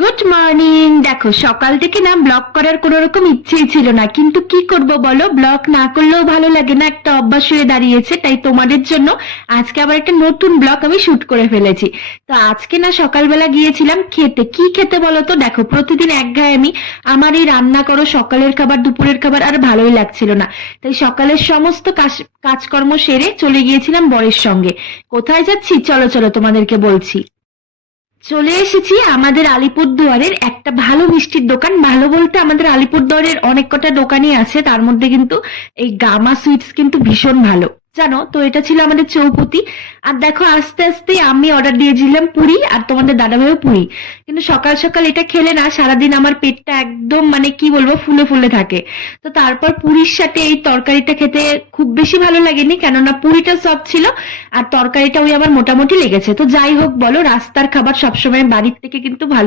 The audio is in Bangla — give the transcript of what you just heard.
Good morning. দেখো সকাল থেকে না ব্লগ করার কোনো রকম ইচ্ছেই ছিল না, কিন্তু কি করব বলো, ব্লগ না করলেও ভালো লাগে না, একটা অভ্যাস হয়ে দাঁড়িয়েছে। তাই তোমাদের জন্য আজকে আবার একটা নতুন ব্লগ আমি শুট করে ফেলেছি। তো আজকে না সকালবেলা গিয়েছিলাম খেতে। কি খেতে বলো তো, দেখো প্রতিদিন একঘেয়েমি, আমার এই রান্না করো সকালের খাবার দুপুরের খাবার আর ভালোই লাগছিল না। তাই সকালের সমস্ত কাজকর্ম সেরে চলে গিয়েছিলাম বরের সঙ্গে। কোথায় যাচ্ছি চলো চলো তোমাদেরকে বলছি। চলে এসেছি আমাদের আলিপুরদুয়ারের একটা ভালো মিষ্টির দোকান। ভালো বলতে আমাদের আলিপুরদুয়ারের অনেক কটা দোকানই আছে, তার মধ্যে কিন্তু এই গামা সুইটস কিন্তু ভীষণ ভালো, জানো তো। এটা ছিল আমাদের চৌপতি। আর দেখো আস্তে আস্তে আমি অর্ডার দিয়েছিলাম পুরি, আর তোমাদের দাদাভাইও পুরি। কিন্তু সকাল সকাল এটা খেলে না সারাদিন আমার পেটটা একদম মানে কি বলবো ফুলে ফুলে থাকে। তো তারপর পুরীর সাথে এই তরকারিটা খেতে খুব বেশি ভালো লাগেনি, কেননা পুরিটা সফট ছিল আর তরকারিটা ওই আমার মোটামুটি লেগেছে। তো যাই হোক বলো, রাস্তার খাবার সবসময় বাড়ির থেকে কিন্তু ভালোই